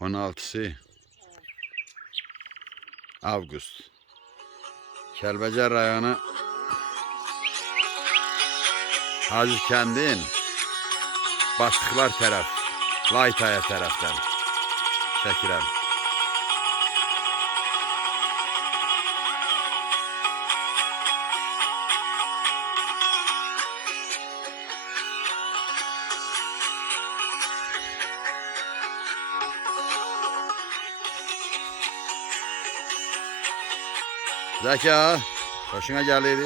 16'sı Avgust. Kəlbəcər rayonu Hacıkəndin Bastıqlar tərəf, Laytaya tərəfdən çəkirəm. Zəka, hoşuna gəlir.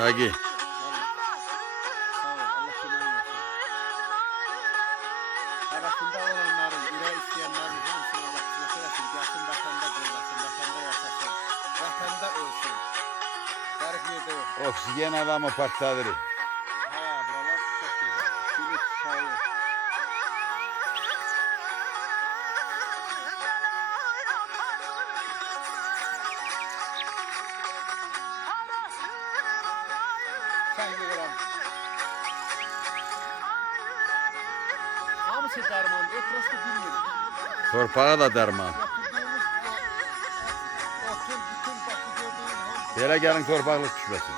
Hagi. Arasında olanların, ürək istəyənlərin hamısını Allah qismət eləsin, gəlsin vatanda qoyulasın, vatanda yaşasın, vatanda ölsün. Tərif yerdə yox. Oksigen adamı partladır. Ha, buralar çox gözəl. Gülük, çayı. Sən yığıram. Hamısı dərmandır, prosto bilmirik. Torpağa da dərman. Götürdüyümüz otun, bütün başı gördüyün hamısı. Belə gəlin torpaqlıq düşməsin.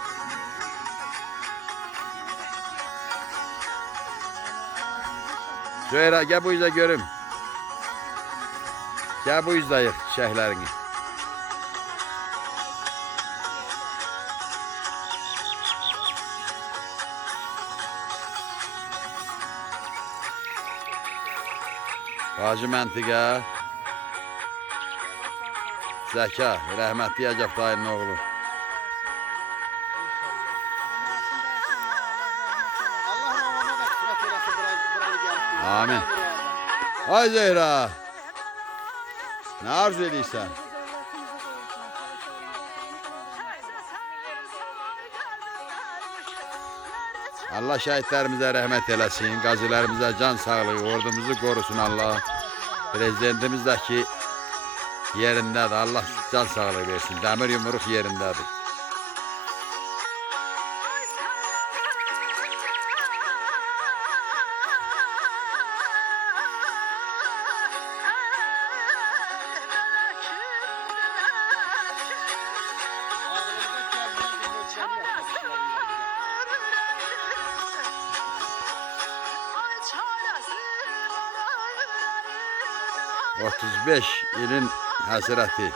Zöhrə, gəl bu yüzdə görüm. Gəl bu yüzdə yıq çiçəklərini. Hacı Məntiqə, Zəka, rəhmətli Əcəf dayının oğlu. Allah havana da qismət eləsin, buranı gəlib. Amin. Ay Zöhrə, nə arzu edirsən? Allah şəhidlərimizə rəhmət eləsin, qazilərimizə can sağlığı, ordumuzu qorusun Allah. Prezidentimiz də ki yerindədir, Allah can sağlığı versin, dəmir yumruq yerindədir. Ağlımda gəlməyən bir möcüzəni yaşamışlar. 35 ilin həsrəti.